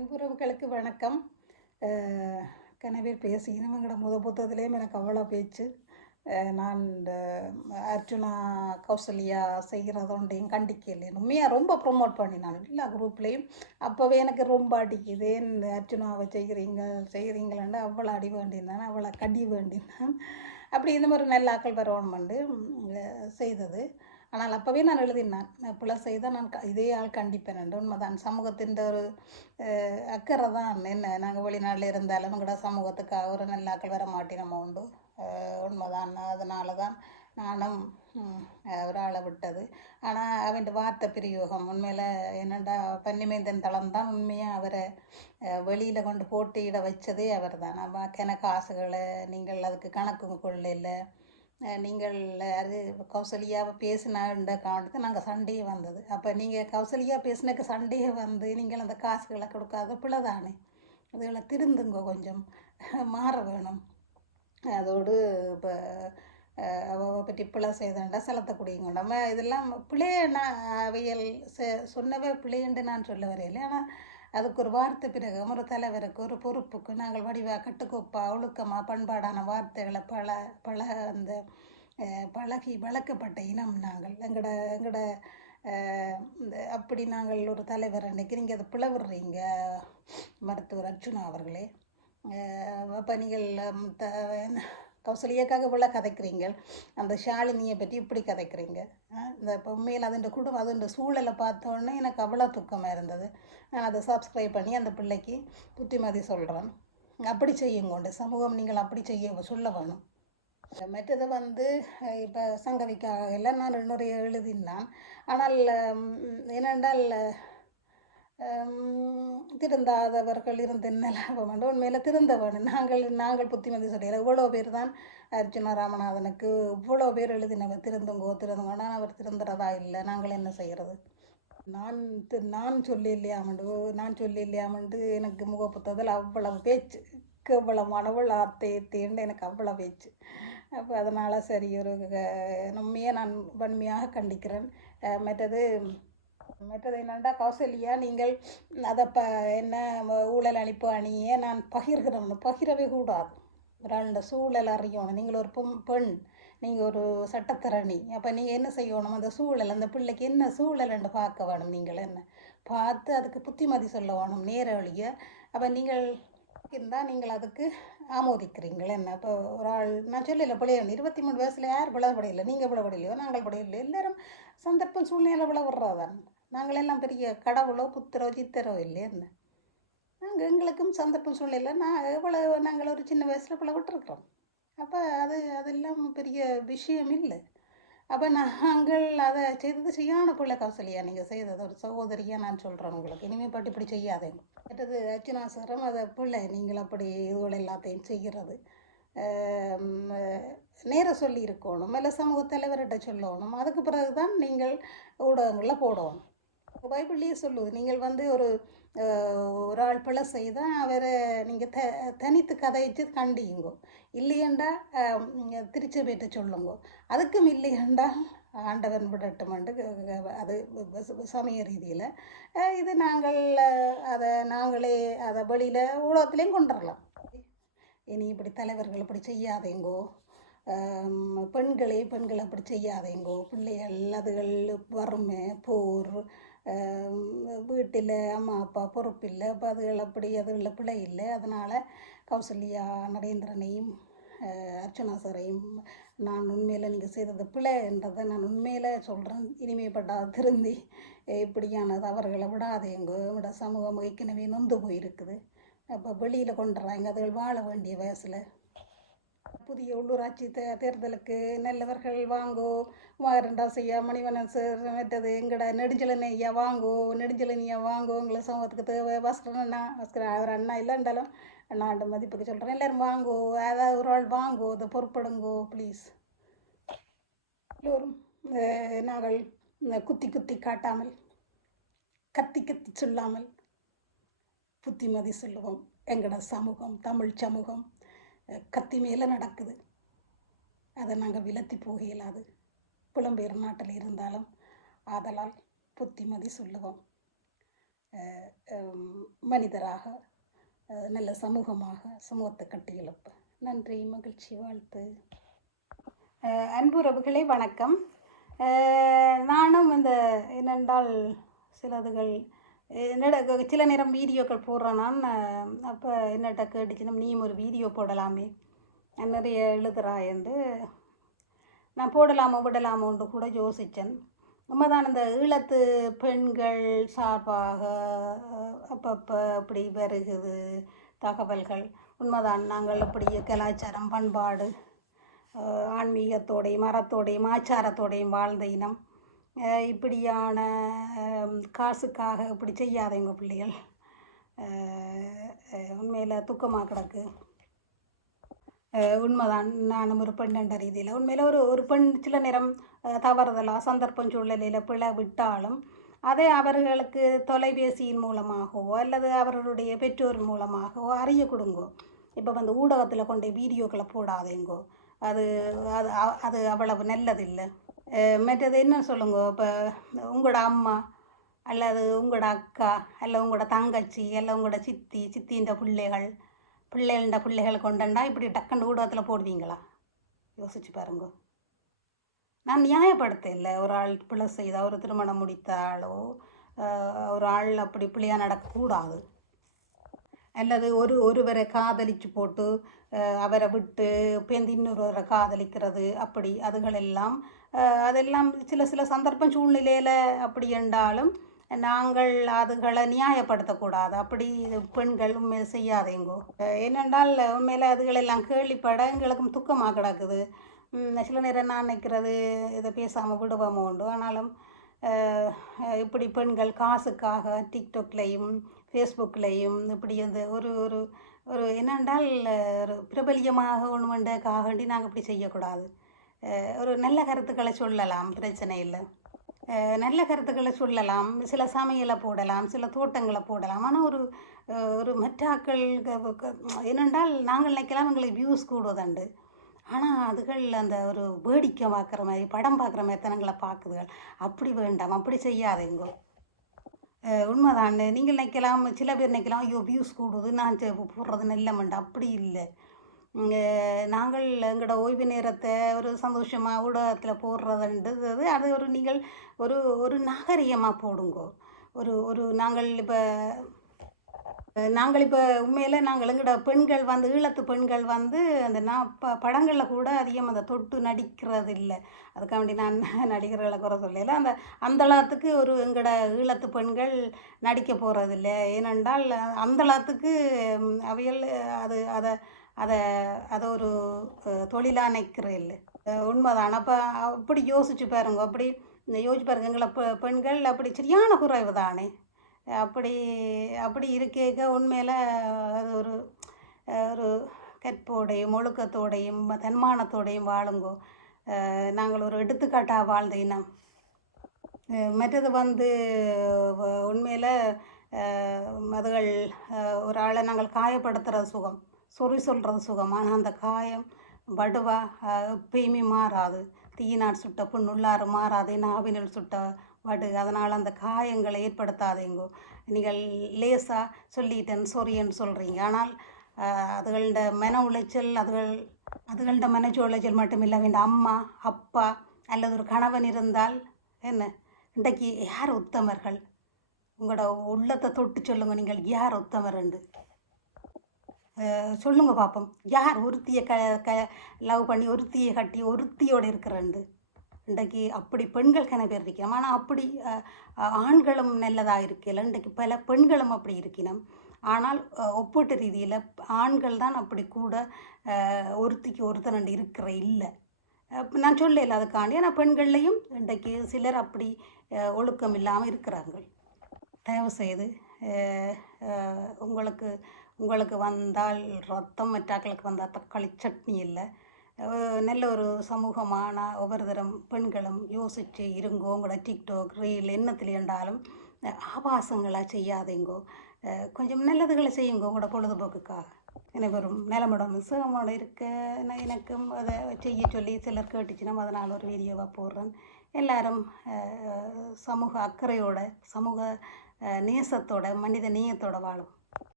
அன்புறவுகளுக்கு வணக்கம். கனவே பேசினோம். எங்களோட புத்தகத்திலேயும் எனக்கு அவ்வளோ பேச்சு. நான் இந்த அர்ஜுனா கௌசல்யா செய்கிறதொண்டையும் கண்டிக்கல. உண்மையாக ரொம்ப ப்ரொமோட் பண்ணினான் எல்லா குரூப்லேயும். அப்போவே எனக்கு ரொம்ப அடிக்குது. இந்த அர்ஜுனாவை செய்கிறீங்களான்னு அவ்வளோ அடி வேண்டினான், அவ்வளோ கடி வேண்டினான். அப்படி இந்த மாதிரி நல்ல ஆக்கள் வரணுமெண்டு செய்தது. ஆனால் அப்போவே நான் எழுதினேன், பிள்ளை செய்தால் நான் இதே ஆள் கண்டிப்பேன். உண்மைதான், சமூகத்தின் ஒரு அக்கறை தான். என்ன நாங்கள் வெளிநாட்டில் இருந்தாலும் எங்களோட சமூகத்துக்காக ஒரு நல்ல ஆக்கள் வர மாட்டினோமோ உண்டு. உண்மைதான். அதனால தான் நானும் ஒரு ஆளை விட்டது. ஆனால் அவன் வார்த்தை பிரயோகம் உண்மையில் என்னென்னா பன்னிமேந்தன் தளம் தான் உண்மையாக அவரை வெளியில் கொண்டு போட்டியிட வச்சதே அவர் தான். நம்ம காசுகளை நீங்கள் அதுக்கு கணக்கு கொள்ளல, நீங்கள் அது கௌசல்யாவை பேசினாண்ட காரணத்துக்கு நாங்கள் சண்டையே வந்தது. அப்போ நீங்கள் கௌசல்யா பேசினக்கு சண்டையே வந்து நீங்கள் அந்த காசுகளை கொடுக்காத பிள்ளை தானே, அதுகளை திருந்துங்க, கொஞ்சம் மாற வேணும். அதோடு இப்போ அவள் பற்றி பிள்ளை செய்தாண்டா செலத்தை குடிங்க. நம்ம இதெல்லாம் பிள்ளைன்னா அவையல் சொன்னவே பிள்ளைன்னு நான் சொல்ல வரையில்லை. ஆனால் அதுக்கு ஒரு வார்த்தை பிறகு ஒரு தலைவருக்கு ஒரு பொறுப்புக்கு நாங்கள் வடிவாக கட்டுக்கோப்பா ஒழுக்கமாக பண்பாடான வார்த்தைகளை அந்த பழகி வளர்க்கப்பட்ட இனம் நாங்கள். எங்களோட இந்த அப்படி நாங்கள் ஒரு தலைவர் அன்றைக்கி நீங்கள் அதை பிளவுறீங்க மருத்துவர் அர்ஜுனா அவர்களே. அப்போ நீங்கள் கௌசல்யாக்காக இவ்வளோ கதைக்கிறீங்க, அந்த ஷாலினியை பற்றி இப்படி கதைக்கிறீங்க. இந்த இப்போ உண்மையில் அதுன்ற குடும்பம் அதுன்ற சூழலை பார்த்தோன்னே எனக்கு அவ்வளோ துக்கமாக இருந்தது. நான் அதை சப்ஸ்கிரைப் பண்ணி அந்த பிள்ளைக்கு புத்திமதி சொல்கிறேன். அப்படி செய்யுங்கோண்டு சமூகம் நீங்கள் அப்படி சொல்ல வேணும். மற்றது இப்போ சங்கவிக்காக எல்லாம் நான் நிறைய எழுதினான். ஆனால் ஏனென்றால் திருந்தாதவர்கள் இருந்து என்ன லாபம் என்று உண்மையில் திருந்த வேணும். நாங்கள் புத்திமதி சொல்லிடுறோம். இவ்வளோ பேர் தான் அர்ஜுனா ராமநாதனுக்கு இவ்வளோ பேர் எழுதினவர் திருந்துங்கோ, ஆனால் அவர் திருந்துறதா இல்லை. நாங்கள் என்ன செய்கிறது? நான் சொல்லி இல்லையாமண்டு எனக்கு முகப்புத்ததில் அவ்வளவு பேச்சு, கேவலமானவள் ஆத்தேன்னு எனக்கு அவ்வளோ பேச்சு. அப்போ அதனால் சரி, ஒரு உண்மையாக நான் வன்மையாக கண்டிக்கிறேன். மற்றது என்னென்னா கௌசல்யா, நீங்கள் அதை என்ன ஊழல் அளிப்பு அணியே நான் பகிரவே கூடாது. ஒரு ஆளுடைய சூழல் அறியணும். நீங்கள் ஒரு பெண், நீங்கள் ஒரு சட்டத்தரணி. அப்போ நீங்கள் என்ன செய்யணும், அந்த சூழல் அந்த பிள்ளைக்கு என்ன சூழல்ன்னு பார்க்க வேணும். நீங்கள் என்ன பார்த்து அதுக்கு புத்திமதி சொல்ல வேணும் நேர வழிய. அப்போ நீங்கள் இருந்தால் நீங்கள் அதுக்கு ஆமோதிக்கிறீங்கள் என்ன. இப்போ ஒரு ஆள் நான் சொல்லலை பிள்ளைய 23 வயசில் யார் விளவடையில்லை, நீங்கள் விளவடையிலையோ நாங்கள் விடையில்லையோ, எல்லோரும் சந்தர்ப்பம் சூழ்நிலை விளவுறதான். நாங்களெல்லாம் பெரிய கடவுளோ புத்திரோ சித்தரோ இல்லை என்ன. எங்களுக்கும் சந்தர்ப்பம் சூழ்நிலை நாங்கள் ஒரு சின்ன வயசில் பிள்ளை விட்டுருக்குறோம். அப்போ அதெல்லாம் பெரிய விஷயம் இல்லை. அப்போ நாங்கள் அதை செய்தது செய்யான பிள்ளை கௌசல்யா, நீங்கள் செய்தது ஒரு சகோதரியாக நான் சொல்கிறேன் உங்களுக்கு. இனிமேல் பாட்டு இப்படி செய்யாதேங்க. மற்றது அர்ச்சனா சாரம் அதை பிள்ளை நீங்கள் அப்படி இதுகள் எல்லாத்தையும் செய்கிறது நேராக சொல்லி இருக்கணும், இல்லை சமூக தலைவர்கிட்ட சொல்லணும். அதுக்கு பிறகு தான் நீங்கள் ஊடகங்களில் போடணும். பைபிள்லேயே சொல்லுது, நீங்கள் ஒரு ஆள் பிள்ளை செய்தால் அவரை நீங்கள் தனித்து கதைச்சு கண்டியுங்கோ, இல்லையண்டா திருச்சி போய்ட்டு சொல்லுங்கோ. அதுக்கும் இல்லையண்டா ஆண்டவன் விடட்டுமெண்டு அது சமய ரீதியில் இது நாங்களே அதை வெளியில் ஊடகத்துலேயும் கொண்டுடலாம். இனி இப்படி தலைவர்கள் இப்படி செய்யாதேங்கோ, பெண்களை அப்படி செய்யாதேங்கோ, பிள்ளைகள் அதுகள் வறுமை போர், வீட்டில் அம்மா அப்பா பொறுப்பில்லை, அப்போ அதுகளில் பிள்ளை இல்லை. அதனால் கௌசல்யா நரேந்திரனையும் அர்ச்சனா சாரையும் நான் உண்மையில் நீங்கள் செய்தது பிள்ளைன்றதை நான் உண்மையில் சொல்கிறேன். இனிமேப்பட்டா திருந்தி இப்படியான தவறுகளை விடாதேங்கோ. விட சமூகம் ஏற்கனவே நொந்து போயிருக்குது. அப்போ வெளியில் கொண்டுறாங்க, அதுகள் வாழ வேண்டிய வயசில். புதிய உள்ளூராட்சி தேர்தலுக்கு நல்லவர்கள் வாங்கோ, 2 ஐயா மணிவண்ணன் சார், மற்றது எங்கட நெடுஞ்சலன் ஐயா வாங்கோ, உங்களை சமூகத்துக்கு தேவை. பாஸ்கரன் அவர் அண்ணா இல்லைன்றாலும் அண்ணாண்ட மதிப்புக்கு சொல்கிறேன், எல்லோரும் வாங்கோ, அதாவது ஒரு ஆள் வாங்கோ, அதை பொறுப்படுங்கோ ப்ளீஸ். எல்லோரும் நாங்கள் குத்தி காட்டாமல், கத்தி சொல்லாமல் புத்திமதி சொல்லுவோம். எங்களோட சமூகம், தமிழ் சமூகம் கத்தி மேலே நடக்குது. அதை நாங்கள் விலத்தி போக இயலாது. புலம்பெயர் நாட்டில் இருந்தாலும் ஆதலால் புத்திமதி சொல்லுவோம். மனிதராக நல்ல சமூகத்தை கட்டி எழுப்ப. நன்றி, மகிழ்ச்சி, வாழ்த்து. அன்புறவுகளே வணக்கம். நானும் இந்த என்னென்றால் சிலதுகள் சில நேரம் வீடியோக்கள் போடுறேன் நான். அப்போ என்னட்ட கேட்டுச்சுன்னா நீயும் ஒரு வீடியோ போடலாமே, நிறைய எழுதுறா என்று நான் போடலாமோ விடலாமோன்று கூட யோசித்தேன். உண்மைதான், இந்த ஈழத்து பெண்கள் சார்பாக அப்பப்போ அப்படி வருகுது தகவல்கள். உண்மைதான், நாங்கள் இப்படி கலாச்சாரம் பண்பாடு ஆன்மீகத்தோடையும் மரத்தோடையும் ஆச்சாரத்தோடையும் வாழ்ந்த இனம். இப்படியான காசுக்காக இப்படி செய்யாதவங்க பிள்ளைகள். உண்மையில் துக்கமாக கிடக்கு. உண்மைதான், நானும் ஒரு பெண் என்ற ரீதியில் உண்மையில் ஒரு பெண் சில நேரம் தவறுதலாக சந்தர்ப்பம் சூழ்நிலையில் பிழை விட்டாலும் அதை அவர்களுக்கு தொலைபேசியின் மூலமாகவோ அல்லது அவர்களுடைய பெற்றோர் மூலமாகவோ அறிய கொடுங்கோ. இப்போ ஊடகத்தில் கொண்டு வீடியோக்களை போடாதேங்கோ. அது அது அது அவ்வளவு நல்லதில்லை. மற்றது என்ன சொல்லுங்க, இப்போ உங்களோட அம்மா அல்லது உங்களோட அக்கா அல்ல உங்களோட தங்கச்சி அல்ல உங்களோட சித்தின்ற பிள்ளைகள் கொண்டா இப்படி டக்குன்னு ஊடகத்தில் போடுவீங்களா? யோசிச்சு பாருங்க. நான் நியாயப்படுத்த இல்லை, ஒரு ஆள் பிள்ளை செய்தால் ஒரு திருமணம் முடித்தாலோ ஒரு ஆள் அப்படி பிள்ளையாக நடக்கக்கூடாது. அல்லது ஒருவரை காதலிச்சு போட்டு அவரை விட்டு பேந்து இன்னொருவரை காதலிக்கிறது அப்படி அதெல்லாம் சில சந்தர்ப்பம் சூழ்நிலையில் அப்படி என்றாலும் நாங்கள் அதுகளை நியாயப்படுத்தக்கூடாது. அப்படி பெண்கள் உண்மையை செய்யாதேங்கோ. ஏனென்றால் உண்மையில் அதுகளெல்லாம் கேள்விப்பட எங்களுக்கும் துக்கமாக கிடக்குது. சில நேரம் நான் நினைக்கிறது இதை பேசாமல் விடுவோமோ உண்டு. ஆனாலும் இப்படி பெண்கள் காசுக்காக டிக்டாக்லேயும் ஃபேஸ்புக்லேயும் இப்படி அந்த ஒரு ஒரு ஒரு என்னென்றால் ஒரு பிரபலியமாக ஒன்றுமண்டக்காகண்டி நாங்கள் இப்படி செய்யக்கூடாது. ஒரு நல்ல கருத்துக்களை சொல்லலாம், பிரச்சனை இல்லை. நல்ல கருத்துக்களை சொல்லலாம், சில சமையலை போடலாம், சில தோட்டங்களை போடலாம். ஆனால் ஒரு மற்றாக்கள் என்னென்றால் நாங்கள் நினைக்கலாம் எங்களுக்கு வியூஸ் கூடுவதுண்டு. ஆனால் அதுகள் அந்த ஒரு வேடிக்கை பார்க்குற மாதிரி படம் பார்க்குற மாதிரி தனங்களை பார்க்குதுகள். அப்படி வேண்டாம், அப்படி செய்யாதேங்கோ. உண்மைதான், நீங்கள் நினைக்கலாம், சில பேர் நினைக்கலாம் ஐயோ வியூஸ் கூடுது நான் போடுறது நல்ல மண்டா. அப்படி இல்லை. நாங்கள் எங்களோட ஓய்வு நேரத்தை ஒரு சந்தோஷமாக ஊடகத்தில் போடுறதுன்றது அது நீங்கள் ஒரு நாகரிகமாக போடுங்கோ. நாங்கள் இப்போ உண்மையில் நாங்கள் எங்களோட பெண்கள் ஈழத்து பெண்கள் அந்த படங்களில் கூட அதிகம் அந்த தொட்டு நடிக்கிறது இல்லை. அதுக்காக வேண்டி நான் நடிகர்களை குறை சொல்லலை. அந்தளத்துக்கு எங்களோட ஈழத்து பெண்கள் நடிக்க போகிறதில்லை. ஏனென்றால் அந்தளத்துக்கு அவைகள் அதை அதை அதை ஒரு தொழிலாக நிற்கிறது இல்லை. உண்மைதான். அப்போ அப்படி யோசிச்சு பாருங்க. அப்படி யோசிச்சு பாருங்க, எங்களை பெண்கள் அப்படி சரியான குறைவு தானே. அப்படி இருக்க உண்மையில் அது ஒரு கற்போடையும் ஒழுக்கத்தோடையும் தன்மானத்தோடையும் வாழுங்கோ. நாங்கள் ஒரு எடுத்துக்காட்டாக வாழ்ந்த இனம். மற்றது உண்மையில் அதுகள் ஒரு ஆளை நாங்கள் காயப்படுத்துகிற சுகம், சொறி சொல்கிறது சுகம். ஆனால் அந்த காயம் வடுவாக எப்பயுமே மாறாது. தீயினால் சுட்ட புண்ணுள்ளாறு மாறாது, நாவினில் சுட்ட வடு. அதனால் அந்த காயங்களை ஏற்படுத்தாதேங்கோ. நீங்கள் லேசாக சொல்லிட்டேன் சொரியன்னு சொல்கிறீங்க. ஆனால் அதுகளோட மன உளைச்சல் அதுகளோட மனச்சு உளைச்சல் மட்டும் இல்லை. வேண்ட அம்மா அப்பா அல்லது ஒரு கணவன் இருந்தால் என்ன, இன்றைக்கு யார் உத்தமர்கள்? உங்களோட உள்ளத்தை தொட்டு சொல்லுங்க, நீங்கள் யார் உத்தமர்ண்டு சொல்லுங்க பார்ப்போம். யார் ஒருத்தியை லவ் பண்ணி ஒருத்தியை கட்டி ஒருத்தியோடு இருக்கிறண்டு? இன்றைக்கு அப்படி பெண்கள் பேர் இருக்கணும். ஆனால் அப்படி ஆண்களும் நல்லதாக இருக்கல. இன்றைக்கு பல பெண்களும் அப்படி இருக்கணும். ஆனால் ஒப்பீட்டு ரீதியில் ஆண்கள் தான் அப்படி கூட ஒருத்திக்கு ஒருத்தர் இருக்கிற இல்லை. நான் சொல்லல அதுக்காண்டி. ஆனால் பெண்கள்லையும் இன்றைக்கு சிலர் அப்படி ஒழுக்கம் இல்லாமல் இருக்கிறாங்க. தயவு செய்து உங்களுக்கு வந்தால் ரத்தம், மற்றாக்களுக்கு வந்தால் தக்காளி சட்னி இல்லை. நல்ல ஒரு சமூகமான ஒவ்வொரு தரம் பெண்களும் யோசித்து இருங்கோ. உங்களோட டிக்டாக் ரீல் என்னத்தில் இருந்தாலும் ஆபாசங்களாக செய்யாதீங்கோ. கொஞ்சம் நல்லதுகளை செய்யுங்கோ உங்களோட பொழுதுபோக்குக்காக. அனைவரும் நலமுடன் சுகமோடு இருக்க எனக்கும் அதை செய்ய சொல்லி சிலர் கேட்டுச்சுன்னா அதனால் ஒரு வீடியோவாக போடுறேன். எல்லாரும் சமூக அக்கறையோட சமூக நேசத்தோட மனித நேயத்தோட வாழும்.